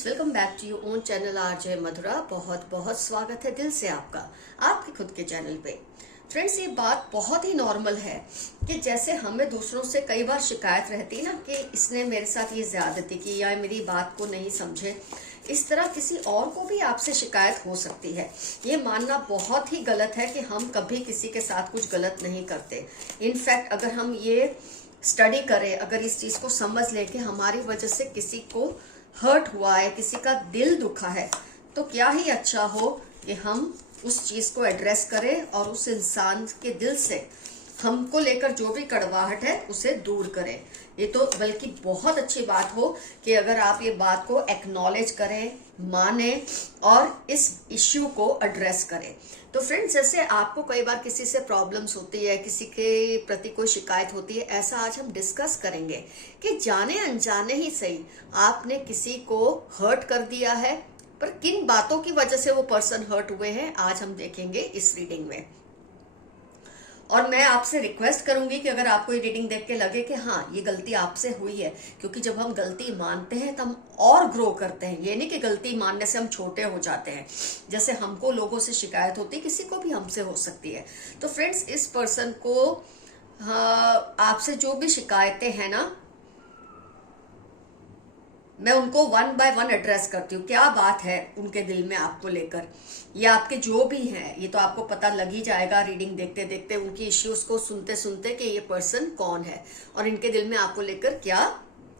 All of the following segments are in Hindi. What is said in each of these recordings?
Friends, welcome back to your own channel RJ Madhura. बहुत बहुत स्वागत है दिल से आपका आपके खुद के चैनल पे। फ्रेंड्स, ये बात बहुत ही नॉर्मल है कि जैसे हमें दूसरों से कई बार शिकायत रहती है ना कि इसने मेरे साथ ये ज्यादती की या मेरी बात को नहीं समझे, इस तरह किसी और को भी आपसे शिकायत हो सकती है। ये मानना बहुत ही गलत है कि हम कभी किसी के साथ कुछ गलत नहीं करते। इनफैक्ट अगर हम ये स्टडी करें, अगर इस चीज को समझ लें कि हमारी वजह से किसी को हर्ट हुआ है, किसी का दिल दुखा है, तो क्या ही अच्छा हो कि हम उस चीज को एड्रेस करें और उस इंसान के दिल से हमको लेकर जो भी कड़वाहट है उसे दूर करें। ये तो बल्कि बहुत अच्छी बात हो कि अगर आप ये बात को एक्नॉलेज करें, माने और इस इश्यू को एड्रेस करें। तो फ्रेंड्स, जैसे आपको कई बार किसी से प्रॉब्लम्स होती है, किसी के प्रति कोई शिकायत होती है, ऐसा आज हम डिस्कस करेंगे कि जाने अनजाने ही सही आपने किसी को हर्ट कर दिया है, पर किन बातों की वजह से वो पर्सन हर्ट हुए हैं आज हम देखेंगे इस रीडिंग में। और मैं आपसे रिक्वेस्ट करूंगी कि अगर आपको ये रीडिंग देख के लगे कि हाँ ये गलती आपसे हुई है, क्योंकि जब हम गलती मानते हैं तो हम और ग्रो करते हैं। ये नहीं कि गलती मानने से हम छोटे हो जाते हैं। जैसे हमको लोगों से शिकायत होती है, किसी को भी हमसे हो सकती है। तो फ्रेंड्स, इस पर्सन को आपसे जो भी शिकायतें हैं ना, मैं उनको वन बाय वन एड्रेस करती हूँ। क्या बात है उनके दिल में आपको लेकर, या आपके जो भी हैं, ये तो आपको पता लग ही जाएगा रीडिंग देखते देखते, उनकी इश्यूज को सुनते सुनते कि ये पर्सन कौन है और इनके दिल में आपको लेकर क्या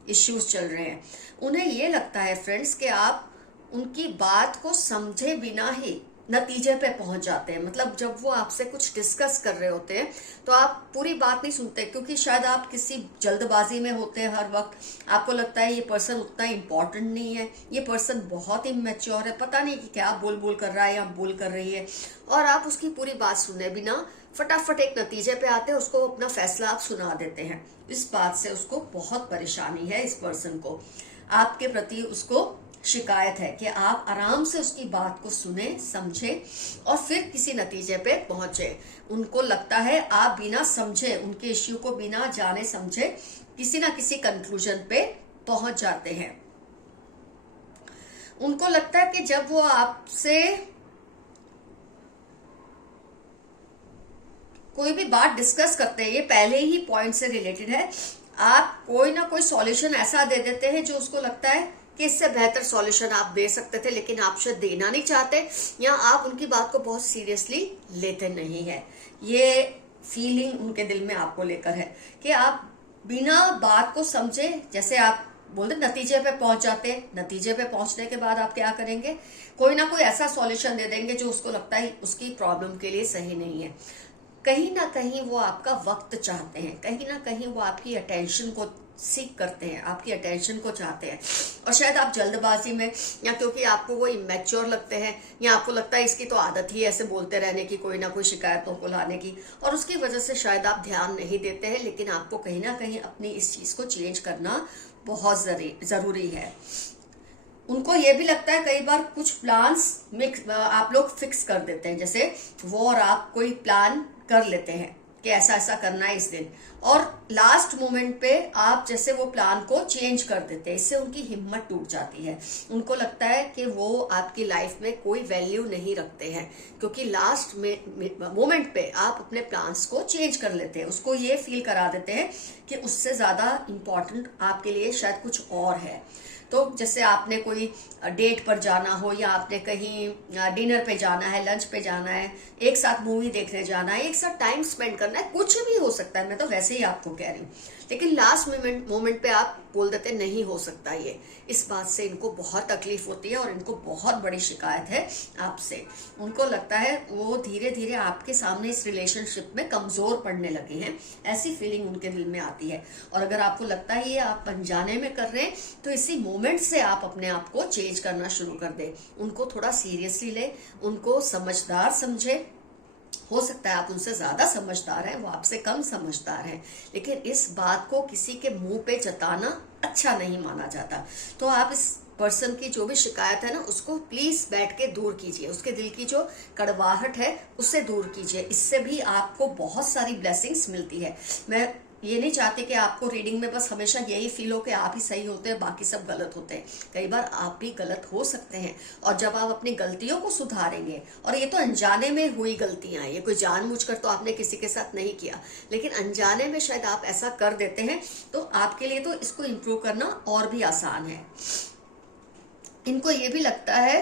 इश्यूज चल रहे हैं। उन्हें ये लगता है फ्रेंड्स कि आप उनकी बात को समझे बिना ही नतीजे पे पहुंच जाते हैं। मतलब जब वो आपसे कुछ डिस्कस कर रहे होते हैं तो आप पूरी बात नहीं सुनते, क्योंकि शायद आप किसी जल्दबाजी में होते हैं। हर वक्त आपको लगता है ये पर्सन उतना इम्पोर्टेंट नहीं है, ये पर्सन बहुत इमैच्योर है, पता नहीं कि क्या बोल बोल कर रहा है या बोल कर रही है, और आप उसकी पूरी बात सुने बिना फटाफट एक नतीजे पे आते हैं, उसको अपना फैसला आप सुना देते हैं। इस बात से उसको बहुत परेशानी है। इस पर्सन को आपके प्रति उसको शिकायत है कि आप आराम से उसकी बात को सुने, समझे और फिर किसी नतीजे पे पहुंचे। उनको लगता है आप बिना समझे, उनके इश्यू को बिना जाने समझे किसी ना किसी कंक्लूजन पे पहुंच जाते हैं। उनको लगता है कि जब वो आपसे कोई भी बात डिस्कस करते हैं, ये पहले ही पॉइंट से रिलेटेड है, आप कोई ना कोई सॉल्यूशन ऐसा दे देते हैं जो उसको लगता है कि इससे बेहतर सॉल्यूशन आप दे सकते थे, लेकिन आप शायद देना नहीं चाहते, या आप उनकी बात को बहुत सीरियसली लेते नहीं है। ये फीलिंग उनके दिल में आपको लेकर है कि आप बिना बात को समझे, जैसे आप बोलते नतीजे पे पहुंच जाते, नतीजे पे पहुंचने के बाद आप क्या करेंगे, कोई ना कोई ऐसा सॉल्यूशन दे देंगे जो उसको लगता है उसकी प्रॉब्लम के लिए सही नहीं है। कहीं ना कहीं वो आपका वक्त चाहते हैं, कहीं ना कहीं वो आपकी अटेंशन को सीख करते हैं, आपकी अटेंशन को चाहते हैं, और शायद आप जल्दबाजी में, या क्योंकि आपको वो इमेच्योर लगते हैं, या आपको लगता है इसकी तो आदत ही ऐसे बोलते रहने की, कोई ना कोई शिकायतों को लाने की, और उसकी वजह से शायद आप ध्यान नहीं देते हैं। लेकिन आपको कहीं ना कहीं अपनी इस चीज को चेंज करना बहुत जरूरी है। उनको ये भी लगता है कई बार कुछ प्लान्स आप लोग फिक्स कर देते हैं, जैसे वो और आप कोई प्लान कर लेते हैं कि ऐसा ऐसा करना है इस दिन, और लास्ट मोमेंट पे आप जैसे वो प्लान को चेंज कर देते हैं। इससे उनकी हिम्मत टूट जाती है। उनको लगता है कि वो आपकी लाइफ में कोई वैल्यू नहीं रखते हैं, क्योंकि लास्ट मोमेंट पे आप अपने प्लान्स को चेंज कर लेते हैं। उसको ये फील करा देते हैं कि उससे ज्यादा इम्पोर्टेंट आपके लिए शायद कुछ और है। तो जैसे आपने कोई डेट पर जाना हो, या आपने कहीं डिनर पे जाना है, लंच पे जाना है, एक साथ मूवी देखने जाना है, एक साथ टाइम स्पेंड करना है, कुछ भी हो सकता है, मैं तो वैसे ही आपको कह रही हूँ, लेकिन लास्ट मोमेंट पे आप बोल देते नहीं हो सकता ये। इस बात से इनको बहुत तकलीफ होती है और इनको बहुत बड़ी शिकायत है आपसे। उनको लगता है वो धीरे धीरे आपके सामने इस रिलेशनशिप में कमजोर पड़ने लगे हैं, ऐसी फीलिंग उनके दिल में आती है। और अगर आपको लगता है ये आप अनजाने में कर रहे हैं, तो इसी मोमेंट से आप अपने आप को चेंज करना शुरू कर दे। उनको थोड़ा सीरियसली ले, उनको समझदार समझे। हो सकता है आप उनसे ज्यादा समझदार हैं, वो आपसे कम समझदार हैं, लेकिन इस बात को किसी के मुंह पे जताना अच्छा नहीं माना जाता। तो आप इस पर्सन की जो भी शिकायत है ना, उसको प्लीज बैठ के दूर कीजिए। उसके दिल की जो कड़वाहट है उसे दूर कीजिए। इससे भी आपको बहुत सारी ब्लेसिंग्स मिलती है। मैं ये नहीं चाहते कि आपको रीडिंग में बस हमेशा यही फील हो कि आप ही सही होते हैं, बाकी सब गलत होते हैं। कई बार आप भी गलत हो सकते हैं, और जब आप अपनी गलतियों को सुधारेंगे, और ये तो अनजाने में हुई गलतियां हैं, ये कोई जानबूझकर तो आपने किसी के साथ नहीं किया, लेकिन अनजाने में शायद आप ऐसा कर देते हैं, तो आपके लिए तो इसको इम्प्रूव करना और भी आसान है। इनको ये भी लगता है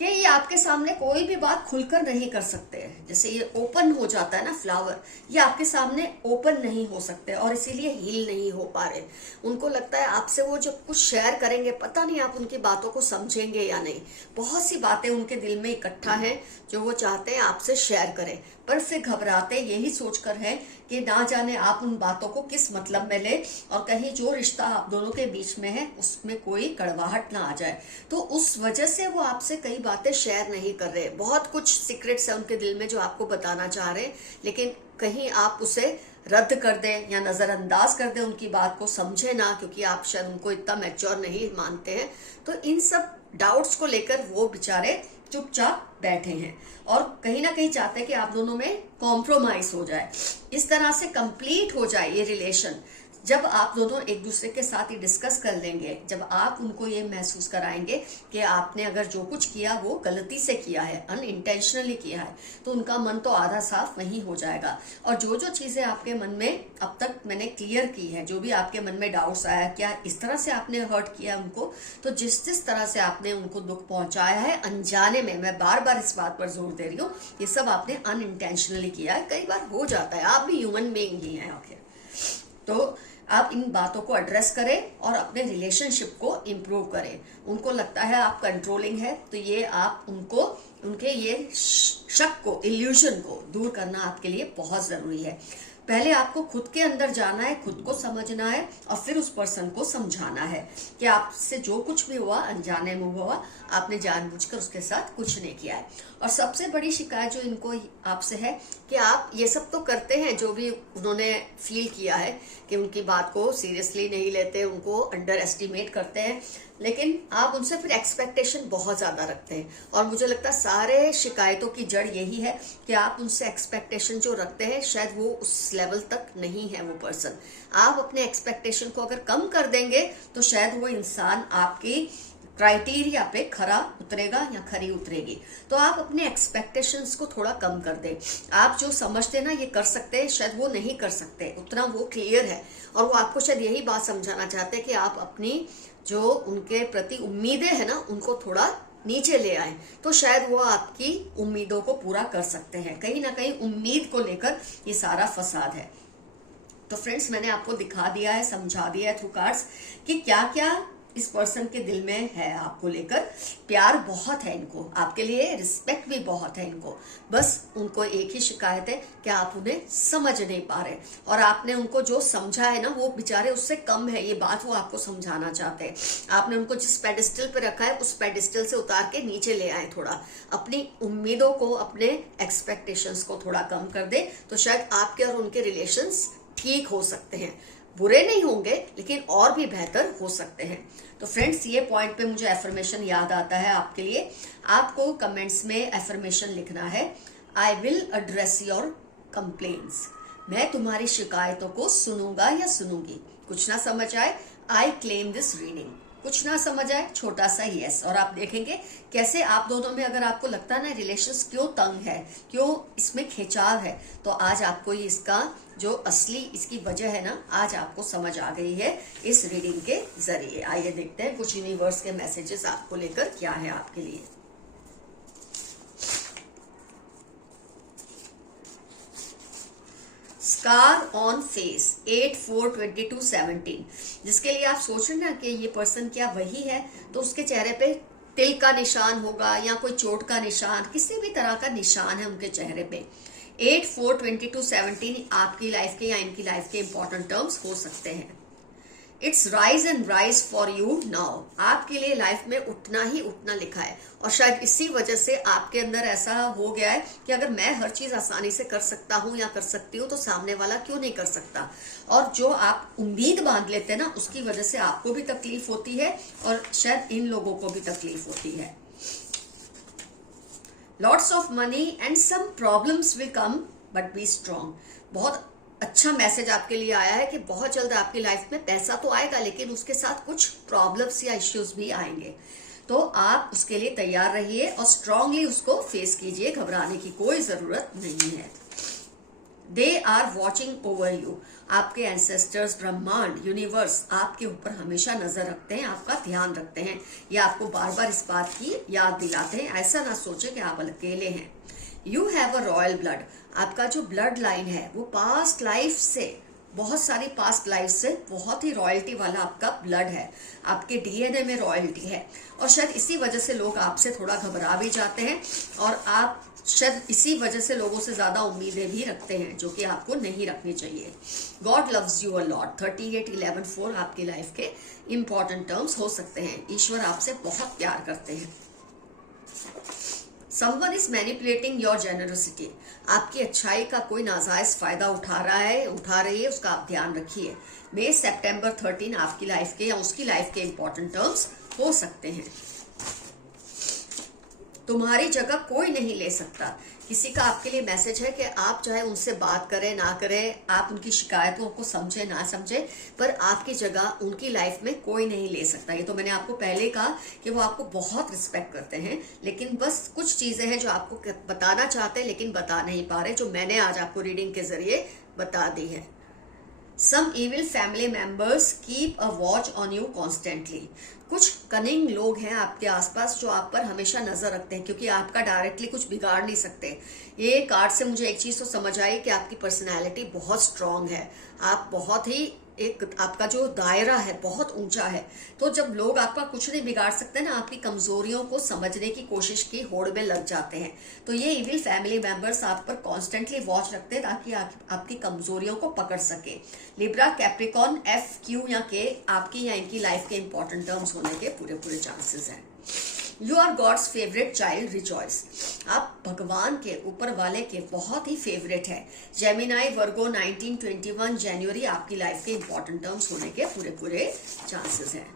कि ये आपके सामने कोई भी बात खुलकर नहीं कर सकते हैं। जैसे ये ओपन हो जाता है ना फ्लावर, ये आपके सामने ओपन नहीं हो सकते और इसीलिए हील नहीं हो पा रहे। उनको लगता है आपसे वो जब कुछ शेयर करेंगे, पता नहीं आप उनकी बातों को समझेंगे या नहीं। बहुत सी बातें उनके दिल में इकट्ठा है जो वो चाहते हैं आपसे शेयर करें, पर फिर घबराते यही सोचकर है कि ना जाने आप उन बातों को किस मतलब में ले, और कहीं जो रिश्ता आप दोनों के बीच में है उसमें कोई कड़वाहट ना आ जाए। तो उस वजह से वो आपसे कई बातें शेयर नहीं कर रहे। बहुत कुछ सीक्रेट्स है उनके दिल में जो आपको बताना चाह रहे हैं, लेकिन कहीं आप उसे रद्द कर दें या नजरअंदाज कर दें, उनकी बात को समझे ना, क्योंकि आप शायद उनको इतना मैच्योर नहीं मानते हैं। तो इन सब डाउट्स को लेकर वो बेचारे चुपचाप बैठे हैं और कहीं ना कहीं चाहते हैं कि आप दोनों में कॉम्प्रोमाइज हो जाए, इस तरह से कंप्लीट हो जाए ये रिलेशन। जब आप दोनों एक दूसरे के साथ ही डिस्कस कर लेंगे, जब आप उनको ये महसूस कराएंगे कि आपने अगर जो कुछ किया वो गलती से किया है, अनइंटेंशनली किया है, तो उनका मन तो आधा साफ वहीं हो जाएगा। और जो जो चीजें आपके मन में अब तक मैंने क्लियर की है, जो भी आपके मन में डाउट्स आया, क्या इस तरह से आपने हर्ट किया उनको, तो जिस जिस तरह से आपने उनको दुख पहुंचाया है अनजाने में, मैं बार बार इस बात पर जोर दे रही हूँ, ये सब आपने अनइंटेंशनली किया है। कई बार हो जाता है, आप भी ह्यूमन बीइंग ही हैं आखिर। तो आप इन बातों को एड्रेस करें और अपने रिलेशनशिप को इम्प्रूव करें। उनको लगता है आप कंट्रोलिंग है, तो ये आप उनको उनके ये शक को, इल्यूजन को दूर करना आपके लिए बहुत जरूरी है। पहले आपको खुद के अंदर जाना है, खुद को समझना है, और फिर उस पर्सन को समझाना है कि आपसे जो कुछ भी हुआ अनजाने में हुआ, आपने जानबूझकर उसके साथ कुछ नहीं किया है। और सबसे बड़ी शिकायत जो इनको आपसे है कि आप ये सब तो करते हैं, जो भी उन्होंने फील किया है कि उनकी बात को सीरियसली नहीं लेते, उनको अंडर एस्टिमेट करते हैं, लेकिन आप उनसे फिर एक्सपेक्टेशन बहुत ज्यादा रखते हैं। और मुझे लगता है सारे शिकायतों की जड़ यही है कि आप उनसे एक्सपेक्टेशन जो रखते हैं, शायद वो उस लेवल तक नहीं है वो पर्सन। आप अपने एक्सपेक्टेशन को अगर कम कर देंगे तो शायद वो इंसान आपकी क्राइटेरिया पे खरा उतरेगा या खरी उतरेगी। तो आप अपने एक्सपेक्टेशंस को थोड़ा कम कर दें। आप जो समझते ना ये कर सकते हैं, शायद वो नहीं कर सकते, उतना वो क्लियर है। और वो आपको शायद यही बात समझाना चाहते हैं कि आप अपनी जो उनके प्रति उम्मीदें हैं ना, उनको थोड़ा नीचे ले आए, तो शायद वो आपकी उम्मीदों को पूरा कर सकते हैं। कहीं ना कहीं उम्मीद को लेकर ये सारा फसाद है। तो फ्रेंड्स, मैंने आपको दिखा दिया है, समझा दिया है थ्रू कार्ड्स कि क्या क्या इस पर्सन के दिल में है आपको लेकर। प्यार बहुत है इनको आपके लिए, रिस्पेक्ट भी बहुत है इनको, बस उनको एक ही शिकायत है कि आप उन्हें समझ नहीं पा रहे, और आपने उनको जो समझा है ना वो बेचारे उससे कम है, ये बात वो आपको समझाना चाहते हैं। आपने उनको जिस पेडिस्टल पे रखा है उस पेडिस्टल से उतार के नीचे ले आए, थोड़ा अपनी उम्मीदों को, अपने एक्सपेक्टेशंस को थोड़ा कम कर दे, तो शायद आपके और उनके रिलेशंस ठीक हो सकते हैं। बुरे नहीं होंगे, लेकिन और भी बेहतर हो सकते हैं। तो फ्रेंड्स, ये पॉइंट पे मुझे एफर्मेशन याद आता है आपके लिए। आपको कमेंट्स में एफर्मेशन लिखना है, I will address your complaints. मैं तुम्हारी शिकायतों को सुनूंगा या सुनूंगी। कुछ ना समझ आए, आई क्लेम दिस रीडिंग। कुछ ना समझ आए, छोटा सा यस। और आप देखेंगे कैसे आप दोनों में, अगर आपको लगता है ना रिलेशंस क्यों तंग है, क्यों इसमें खिंचाव है, तो आज आपको इसका जो असली इसकी वजह है ना, आज आपको समझ आ गई है इस रीडिंग के जरिए। आइए देखते हैं कुछ यूनिवर्स के मैसेजेस आपको लेकर क्या है आपके लिए। स्कार ऑन फेस 8/4/22/17, जिसके लिए आप सोच रहे हैं ना कि ये पर्सन क्या वही है, तो उसके चेहरे पे तिल का निशान होगा या कोई चोट का निशान, किसी भी तरह का निशान है उनके चेहरे पे। 8/4/22/17 आपकी लाइफ के या इनकी लाइफ के इंपॉर्टेंट टर्म्स हो सकते हैं। It's rise and rise for you now. आपके लिए लाइफ में उठना ही उठना लिखा है, और शायद इसी वजह से आपके अंदर ऐसा हो गया है कि अगर मैं हर चीज आसानी से कर सकता हूं या कर सकती हूँ, तो सामने वाला क्यों नहीं कर सकता। और जो आप उम्मीद बांध लेते हैं ना, उसकी वजह से आपको भी तकलीफ होती है और शायद इन लोगों को भी तकलीफ होती है। Lots of money and some problems will come, but be strong. बहुत अच्छा मैसेज आपके लिए आया है कि बहुत जल्द आपकी लाइफ में पैसा तो आएगा, लेकिन उसके साथ कुछ प्रॉब्लम्स या इश्यूज भी आएंगे। तो आप उसके लिए तैयार रहिए और स्ट्रांगली उसको फेस कीजिए, घबराने की कोई जरूरत नहीं है। They are watching over you. आपके एंसेस्टर्स, ब्रह्मांड, यूनिवर्स आपके ऊपर हमेशा नजर रखते हैं, आपका ध्यान रखते हैं, या आपको बार बार इस बात की याद दिलाते हैं। ऐसा ना सोचे कि आप अकेले हैं। You have a royal blood. आपका जो ब्लड लाइन है वो पास्ट लाइफ से, बहुत सारी पास्ट लाइफ से बहुत ही रॉयल्टी वाला आपका ब्लड है। आपके डीएनए में रॉयल्टी है, और शायद इसी वजह से लोग आपसे थोड़ा घबरा भी जाते हैं, और आप शायद इसी वजह से लोगों से ज्यादा उम्मीदें भी रखते हैं, जो कि आपको नहीं रखनी चाहिए। God loves you a lot. 38-11-4 आपकी लाइफ के इंपॉर्टेंट टर्म्स हो सकते हैं। ईश्वर आपसे बहुत प्यार करते हैं। Someone is manipulating your generosity। आपकी अच्छाई का कोई नाजायज फायदा उठा रही है, उसका आप ध्यान रखिए। मई सितंबर 13 आपकी लाइफ के या उसकी लाइफ के इंपॉर्टेंट टर्म्स हो सकते हैं। तुम्हारी जगह कोई नहीं ले सकता। किसी का आपके लिए मैसेज है कि आप चाहे उनसे बात करें ना करें, आप उनकी शिकायतों को समझे ना समझे, पर आपकी जगह उनकी लाइफ में कोई नहीं ले सकता। ये तो मैंने आपको पहले कहा कि वो आपको बहुत रिस्पेक्ट करते हैं, लेकिन बस कुछ चीजें हैं जो आपको बताना चाहते हैं लेकिन बता नहीं पा रहे, जो मैंने आज आपको रीडिंग के जरिए बता दी है। Some evil family members keep a watch on you constantly। कुछ कनिंग लोग हैं आपके आसपास जो आप पर हमेशा नजर रखते हैं, क्योंकि आपका डायरेक्टली कुछ बिगाड़ नहीं सकते। ये कार्ड से मुझे एक चीज तो समझ आई कि आपकी पर्सनैलिटी बहुत स्ट्रांग है। आप बहुत ही आपका जो दायरा है बहुत ऊंचा है, तो जब लोग आपका कुछ नहीं बिगाड़ सकते ना, आपकी कमजोरियों को समझने की कोशिश की होड़ में लग जाते हैं। तो ये इविल फैमिली मेंबर्स आप पर कॉन्स्टेंटली वॉच रखते हैं ताकि आपकी कमजोरियों को पकड़ सके। लिब्रा, कैप्रिकॉर्न, एफ, क्यू या के आपकी या इनकी लाइफ के इंपॉर्टेंट टर्म्स होने के पूरे चांसेस हैं। You are God's favourite child, rejoice. आप भगवान के ऊपर वाले के बहुत ही फेवरेट है। जेमिनाई, वर्गो, 1921 जनवरी आपकी लाइफ के इंपॉर्टेंट टर्म्स होने के पूरे चांसेस हैं।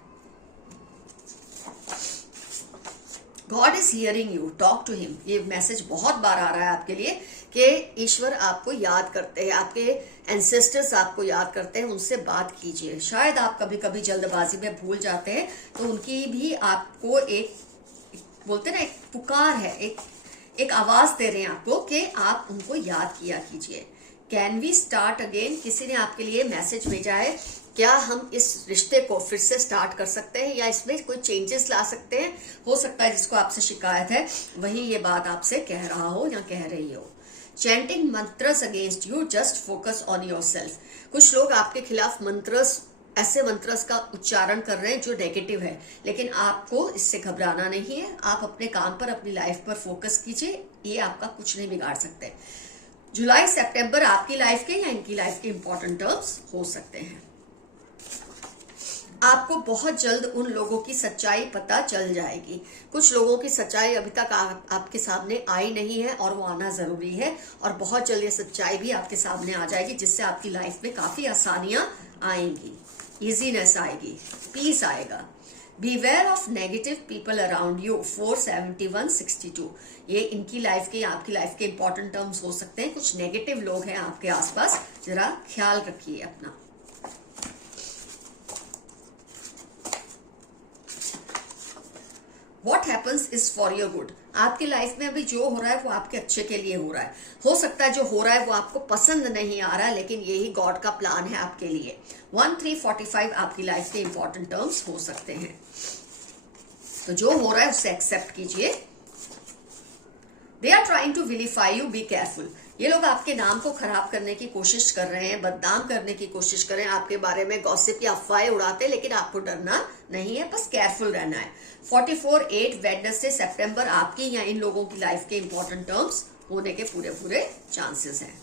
God is hearing you, talk to him. ये मैसेज बहुत बार आ रहा है आपके लिए कि ईश्वर आपको याद करते हैं, आपके एंसेस्टर्स आपको याद करते हैं, उनसे बात कीजिए। शायद आप कभी कभी जल्दबाजी में भूल जाते हैं, तो उनकी भी आपको एक बोलते ना, एक पुकार है, एक आवाज दे रहे हैं आपको कि आप उनको याद किया कीजिए। Can we start again. किसी ने आपके लिए मैसेज भेजा है, क्या हम इस रिश्ते को फिर से स्टार्ट कर सकते हैं या इसमें कोई चेंजेस ला सकते हैं। हो सकता है जिसको आपसे शिकायत है वही ये बात आपसे कह रहा हो या कह रही हो। Chanting मंत्रस against you, just focus on your self. कुछ लोग आपके खिलाफ ऐसे मंत्रस का उच्चारण कर रहे हैं जो नेगेटिव है, लेकिन आपको इससे घबराना नहीं है। आप अपने काम पर, अपनी लाइफ पर फोकस कीजिए, ये आपका कुछ नहीं बिगाड़ सकते। जुलाई सितंबर आपकी लाइफ के या इनकी लाइफ के इंपॉर्टेंट टर्म्स हो सकते हैं। आपको बहुत जल्द उन लोगों की सच्चाई पता चल जाएगी। कुछ लोगों की सच्चाई अभी तक आपके सामने आई नहीं है और वो आना जरूरी है, और बहुत जल्द ये सच्चाई भी आपके सामने आ जाएगी, जिससे आपकी लाइफ में काफी आसानियां आएंगी, इजीनेस आएगी, पीस आएगा। Beware of negative people around you, 471-62। ये इनकी लाइफ के, आपकी लाइफ के इंपॉर्टेंट टर्म्स हो सकते हैं। कुछ नेगेटिव लोग हैं आपके आसपास, जरा ख्याल रखिए अपना। What happens is for your good। आपकी लाइफ में अभी जो हो रहा है वो आपके अच्छे के लिए हो रहा है। हो सकता है जो हो रहा है वो आपको पसंद नहीं आ रहा है, लेकिन यही गॉड का प्लान है आपके लिए। 1345 आपकी लाइफ के इंपॉर्टेंट टर्म्स हो सकते हैं। तो जो हो रहा है उससे एक्सेप्ट कीजिए। They are trying to vilify you, be careful. ये लोग आपके नाम को खराब करने की कोशिश कर रहे हैं, बदनाम करने की कोशिश कर रहे हैं, आपके बारे में गॉसिप या अफवाहें उड़ाते हैं, लेकिन आपको डरना नहीं है, बस केयरफुल रहना है। 44-8 वेडनेसडे सितंबर आपकी या इन लोगों की लाइफ के इंपॉर्टेंट टर्म्स होने के पूरे चांसेस हैं।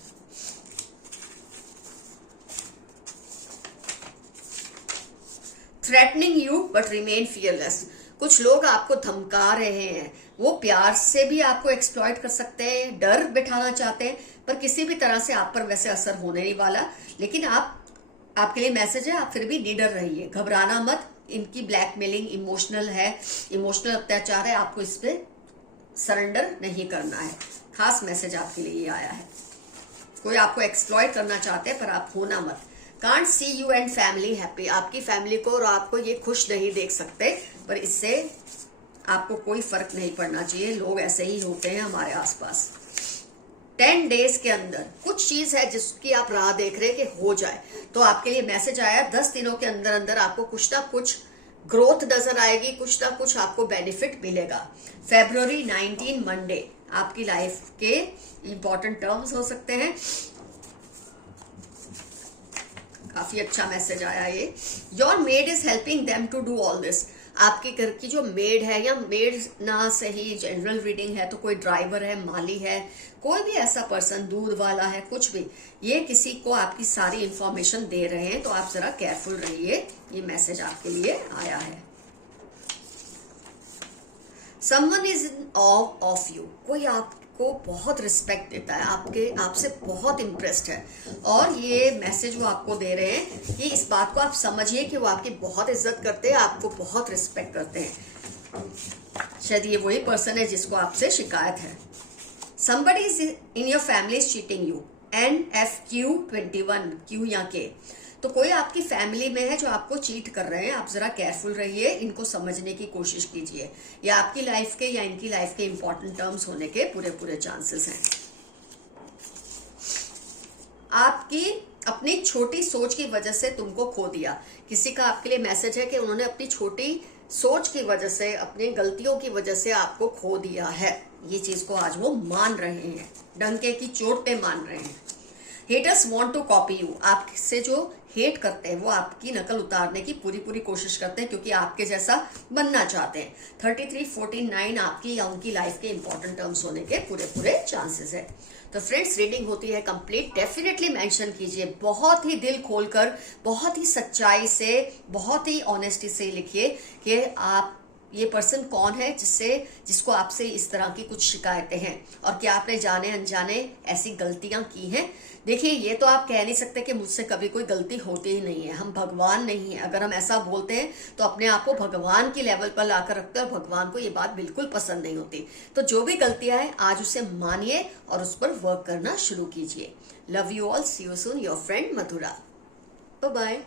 Threatening you but remain fearless. कुछ लोग आपको धमका रहे हैं, वो प्यार से भी आपको एक्सप्लॉइट कर सकते हैं, डर बिठाना चाहते हैं, पर किसी भी तरह से आप पर वैसे असर होने नहीं वाला। लेकिन आपके लिए मैसेज है, आप फिर भी निडर रहिए, घबराना मत। इनकी ब्लैकमेलिंग इमोशनल है, इमोशनल अत्याचार है, आपको इस पे सरेंडर नहीं करना है। खास मैसेज आपके लिए आया है। कोई आपको एक्सप्लॉइट करना चाहते हैं, पर आप होना मत। Can't see you and family happy, आपकी फैमिली को और आपको ये खुश नहीं देख सकते, पर इससे आपको कोई फर्क नहीं पड़ना चाहिए। लोग ऐसे ही होते हैं हमारे आसपास। 10 डेज के अंदर कुछ चीज है जिसकी आप राह देख रहे हैं कि हो जाए, तो आपके लिए मैसेज आया। 10 दिनों के अंदर अंदर आपको कुछ ना कुछ ग्रोथ नजर आएगी, कुछ ना कुछ आपको बेनिफिट मिलेगा। February 19 मंडे आपकी लाइफ के इंपॉर्टेंट टर्म्स हो सकते हैं। काफी अच्छा मैसेज आया ये। Your maid is helping them to do all this, आपके घर की जो मेड है, या मेड ना सही जनरल रीडिंग है तो कोई ड्राइवर है, माली है, कोई भी ऐसा पर्सन, दूध वाला है, कुछ भी, ये किसी को आपकी सारी इंफॉर्मेशन दे रहे हैं, तो आप जरा केयरफुल रहिए। ये मैसेज आपके लिए आया है। Someone is in awe of you, कोई आपको बहुत रिस्पेक्ट देता है, आपसे बहुत इम्प्रेस्ड है, और ये मैसेज वो आपको दे रहे हैं कि इस बात को आप समझिए कि वो आपकी बहुत इज्जत करते हैं, आपको बहुत रिस्पेक्ट करते हैं। शायद ये वही पर्सन है जिसको आपसे शिकायत है। Somebody is in your family is cheating you, NFQ21, Q या K, तो कोई आपकी फैमिली में है जो आपको चीट कर रहे हैं। आप जरा केयरफुल रहिए, इनको समझने की कोशिश कीजिए। या आपकी लाइफ के या इनकी लाइफ के इंपॉर्टेंट टर्म्स होने के पूरे चांसेस हैं। आपकी अपनी छोटी सोच की वजह से तुमको खो दिया। किसी का आपके लिए मैसेज है कि उन्होंने अपनी छोटी सोच की वजह से, अपनी गलतियों की वजह से आपको खो दिया है। ये चीज को आज वो मान रहे हैं, डंके की चोट पे मान रहे हैं। Haters want to copy you, आपसे जो हेट करते हैं वो आपकी नकल उतारने की पूरी कोशिश करते हैं, क्योंकि आपके जैसा बनना चाहते हैं। 33, 49 आपकी या उनकी लाइफ के इंपॉर्टेंट टर्म्स होने के पूरे चांसेस है। तो फ्रेंड्स, रीडिंग होती है कंप्लीट, डेफिनेटली मेंशन कीजिए, बहुत ही दिल खोलकर, बहुत ही सच्चाई से, बहुत ही ऑनेस्टी से लिखिए कि आप, ये पर्सन कौन है जिसको आपसे इस तरह की कुछ शिकायतें हैं, और क्या आपने जाने अनजाने ऐसी गलतियां की हैं। देखिए, ये तो आप कह नहीं सकते कि मुझसे कभी कोई गलती होती ही नहीं है, हम भगवान नहीं है। अगर हम ऐसा बोलते हैं तो अपने आप को भगवान की लेवल पर लाकर रखते हैं, और भगवान को ये बात बिल्कुल पसंद नहीं होती। तो जो भी गलतियां हैं आज उसे मानिए और उस पर वर्क करना शुरू कीजिए। Love you all, see you soon, your friend Madhura, bye bye.